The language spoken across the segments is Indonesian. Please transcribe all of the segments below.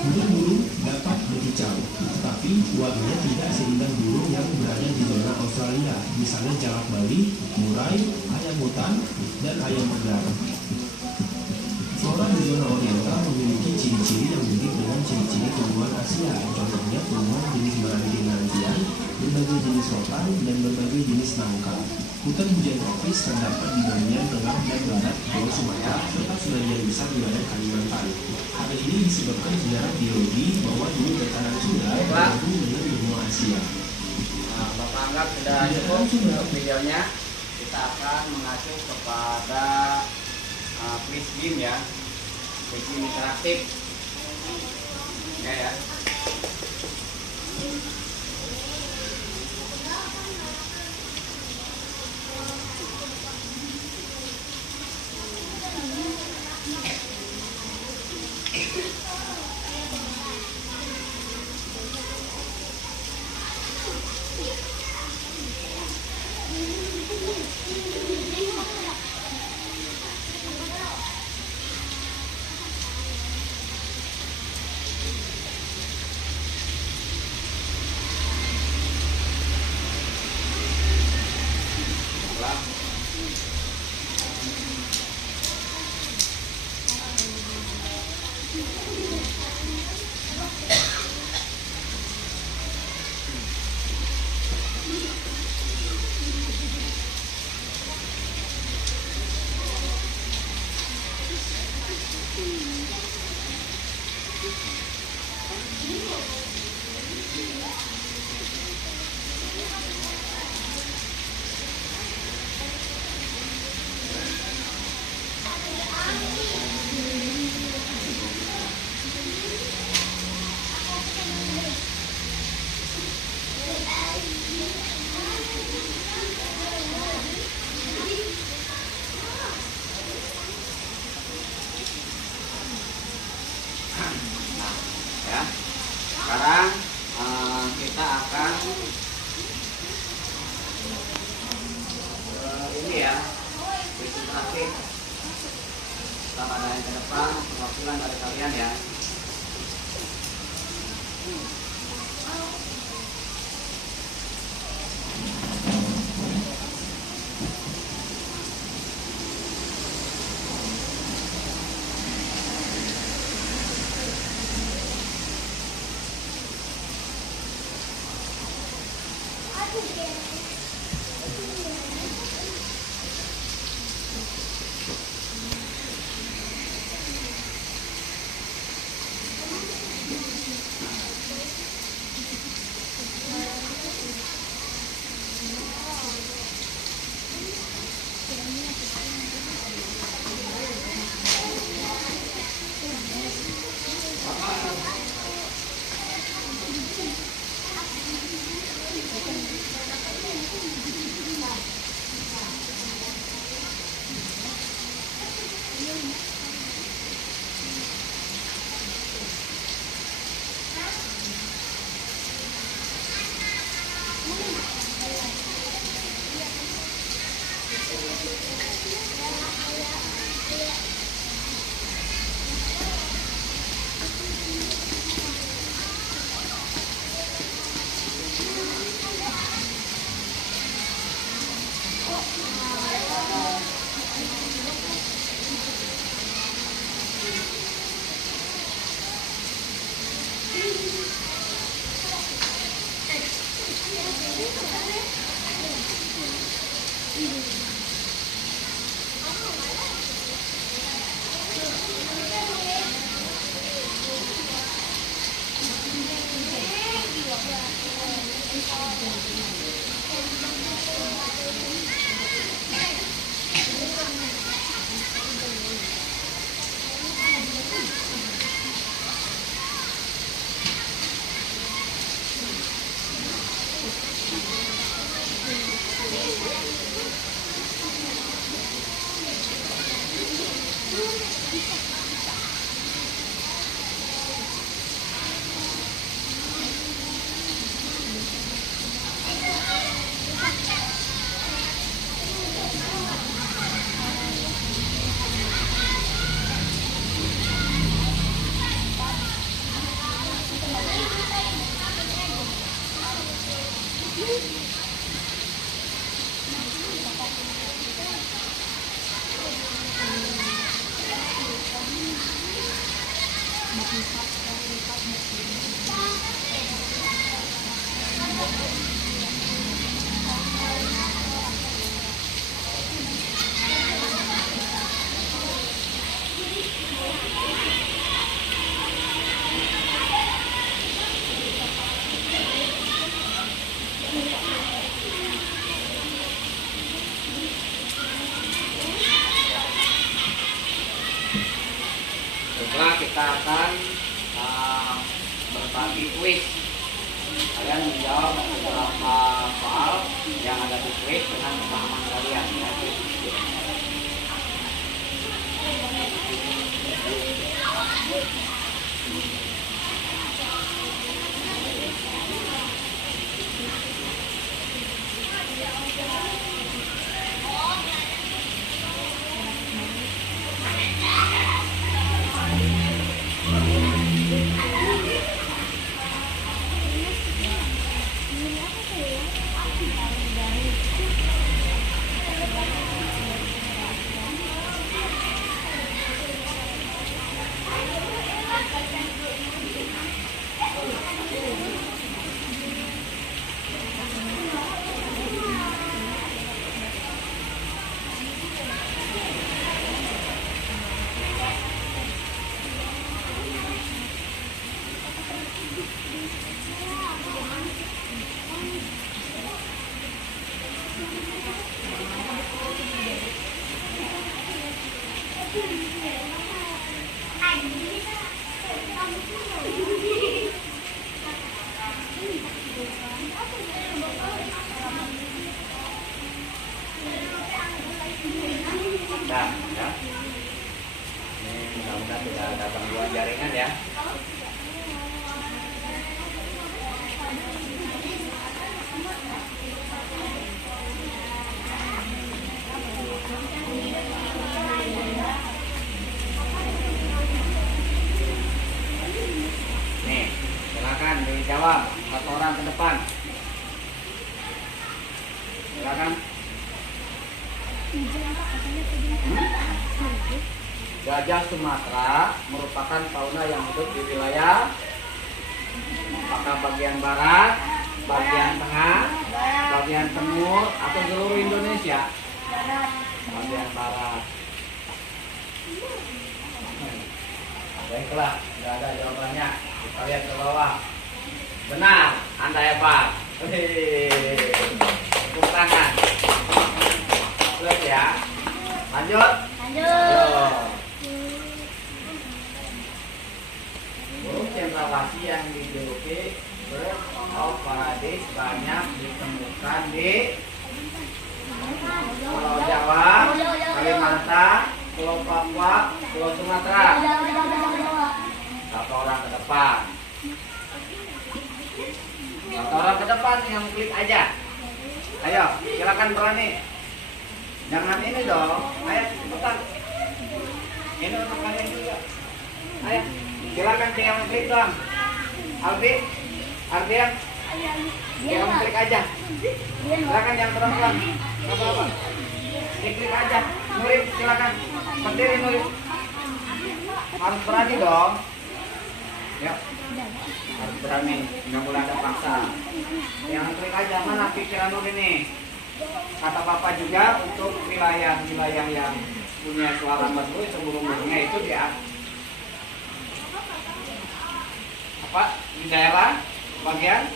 Burung-burung dapat berkicau, tetapi warnanya tidak seindah burung yang berada di zona Australia, misalnya jalak Bali, murai, ayam hutan, dan ayam medar. Flora di zona oriental memiliki ciri-ciri yang mirip dengan ciri-ciri tumbuhan Asia, contohnya tumbuhan jenis Marantian, berbagai jenis rotan, dan berbagai jenis nangka. Hutan hujan tropis terdapat di bagian tengah dan barat Pulau Sumatera, serta sebagian besar wilayah Kalimantan. Hal ini disebabkan sejarah biologi bahwa dulu dataran sungai bergabung dengan benua Asia. Nah, Bapak anggap sudah cukup untuk videonya. Kita akan mengacu kepada quiz game ya, quiz game interaktif. Ya. Sekarang kita akan ini ya, presentasi selama ada yang ke depan perwakilan dari kalian ya. Setelah kita akan berbagi kuis, kalian menjawab beberapa soal yang ada di kuis dengan pemahaman kalian ya. Nah, ya. Ini mudah-mudahan tidak ada gangguan jaringan ya. Nih, silakan dijawab satu orang ke depan. Silakan. Gajah Sumatera merupakan fauna yang hidup di wilayah apakah bagian barat, bagian tengah, bagian timur, atau seluruh Indonesia? Bagian barat. Baiklah, tidak ada jawabannya. Kita lihat ke bawah. Benar, Anda hebat. Tepuk tangan. Terus ya. Lanjut. Lanjut. Burung cendrawasih yang dijuluki Bird of Paradise banyak ditemukan di Pulau Jawa, Kalimantan, Pulau Papua, Pulau Sumatera. Satu orang ke depan. Satu orang ke depan yang klik aja. Ayo, silakan berani. Jangan ini dong. Ayo, cepetan. Ini untuk kalian juga. Ayo, silakan tinggal klik doang. Albi, Ardian, tinggal klik aja. Silakan yang terang-terang. Apa-apa. Klik aja. Nurip, silakan. Berdiri Nurip. Harus berani dong. Yuk. Harus berani. Nggak boleh ada paksa. Yang klik aja. Mana pikiran lu ini? Kata Bapak juga untuk wilayah-wilayah yang punya suara merdu sebelumnya itu dia apa di daerah bagian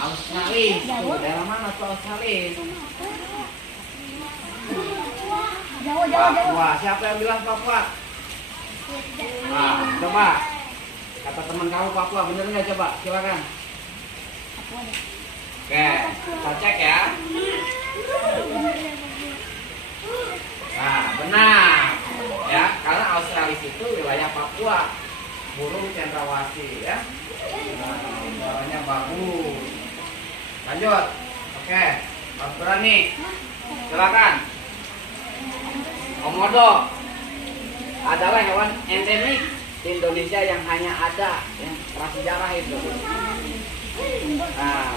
Australia. Daerah mana tuh Australia? Papua. Siapa yang bilang Papua? Nah, coba kata teman kamu Papua, bener nggak? Coba silakan. Oke, kita cek ya. Nah, benar ya, karena Australia itu wilayah Papua, burung cendrawasih ya. Nah, suaranya bagus. Lanjut. Oke, harus berani. Silakan. Komodo adalah hewan endemik di Indonesia yang hanya ada yang prasejarah itu. Nah,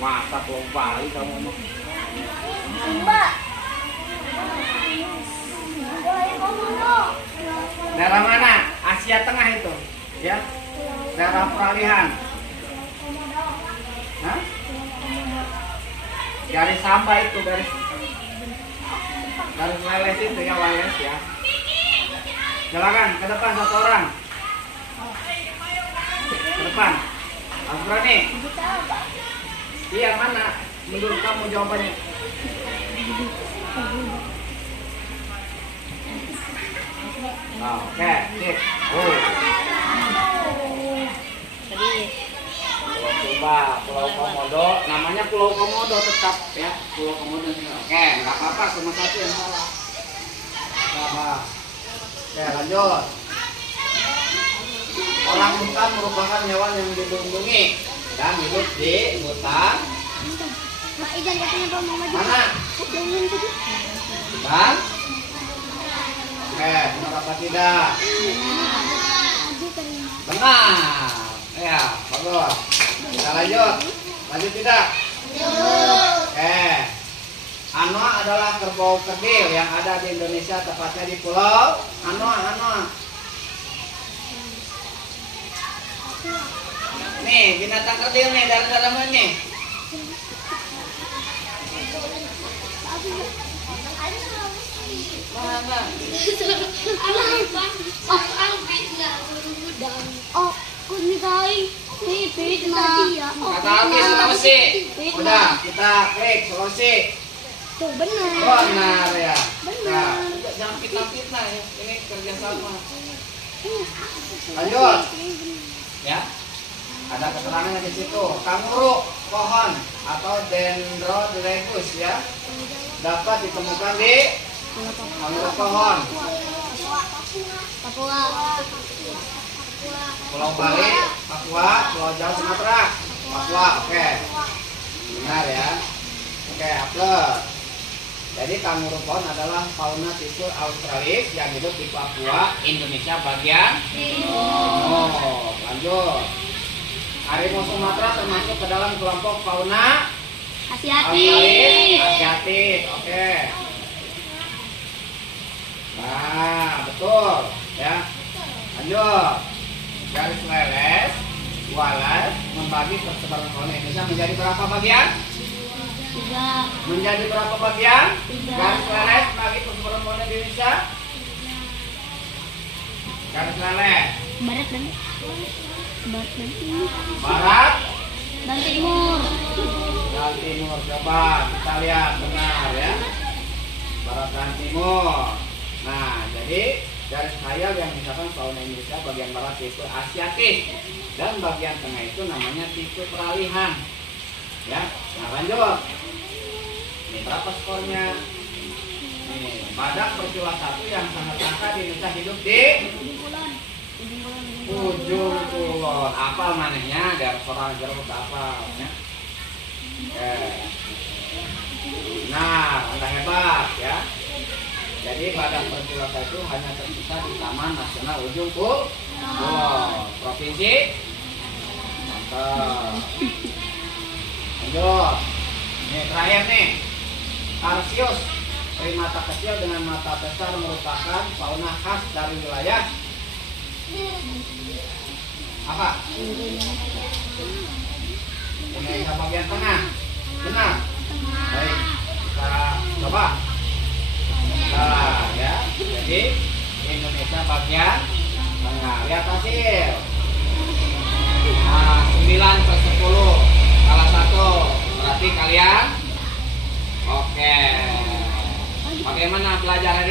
masa Pulau Bali kamu mau? Daerah mana? Asia Tengah itu, ya? Daerah peralihan. Hah? Garis Samba itu, garis Wales itu ya, Wales ya. Silakan ke depan satu orang. Ke depan. Harus berani. Iya, mana? Menurut kamu jawabannya? Oke, sip. Pulau Komodo, namanya Pulau Komodo tetap ya, Pulau Komodo. Oke, nggak apa-apa, cuma satu yang salah. Salah. Oke, lanjut. Orang hutan merupakan hewan yang dilindungi dan hidup di hutan. Mana? Dan? Oke, benar apa tidak? Benar. Ya, bagus. Kita lanjut. Lanjut tidak? Oke. Anoa adalah kerbau kerdil yang ada di Indonesia, tepatnya di Pulau Anoa. Nih, binatang kerdil nih dari dalam ini. Mana? Oh, kunci pipit Kata habis solusi. Udah, kita klik solusi. Tuh benar. Benar ya. Benar. Nah, jangan fitnah ya. Ini kerjasama. Lanjut. Ya. Ada keterangannya di situ. Kanguru pohon atau Dendrocyrus ya. Dapat ditemukan di kanguru pohon. Papua. Pulau Bali, Papua, Pulau Jawa, Sumatera. Papua, oke. Benar ya. Oke, upload. Jadi kanguru pohon adalah fauna tipe australis yang hidup di Papua, Indonesia bagian timur. Lanjut. Harimau Sumatera termasuk ke dalam kelompok fauna Asiatis. Oke. Nah, betul ya. Lanjut. Garis Wallace membagi persebaran fauna Indonesia menjadi berapa bagian? 3. Menjadi berapa bagian? 3. Garis Wallace bagi persebaran fauna Indonesia. Garis Wallace. Barat Dan timur. dan timur. Coba kita lihat benar ya. Barat dan timur. Nah, jadi garis khayal yang misalkan fauna Indonesia bagian barat tipe Asiatis dan bagian tengah itu namanya tipe peralihan. Ya, nah lanjut. Ini berapa skornya? Nih, badak bercula satu yang sangat langka di Indonesia hidup di ujung kulon. Apal manehnya dari seorang jeruk apal ya. Oke. Nah, Anda hebat ya. Jadi badak bercula itu hanya tersisa di Taman Nasional Ujung Kulon, Provinsi. Mantap. Lanjut. Ini terakhir nih. Tarsius, primata kecil dengan mata besar merupakan fauna khas dari wilayah apa? Indonesia bagian tengah. Benar. Baik, kita coba. Nah, ya. Jadi Indonesia bagian tengah. Lihat hasil. Nah, 9/10. Salah satu. Berarti kalian oke. Bagaimana belajar hari ini?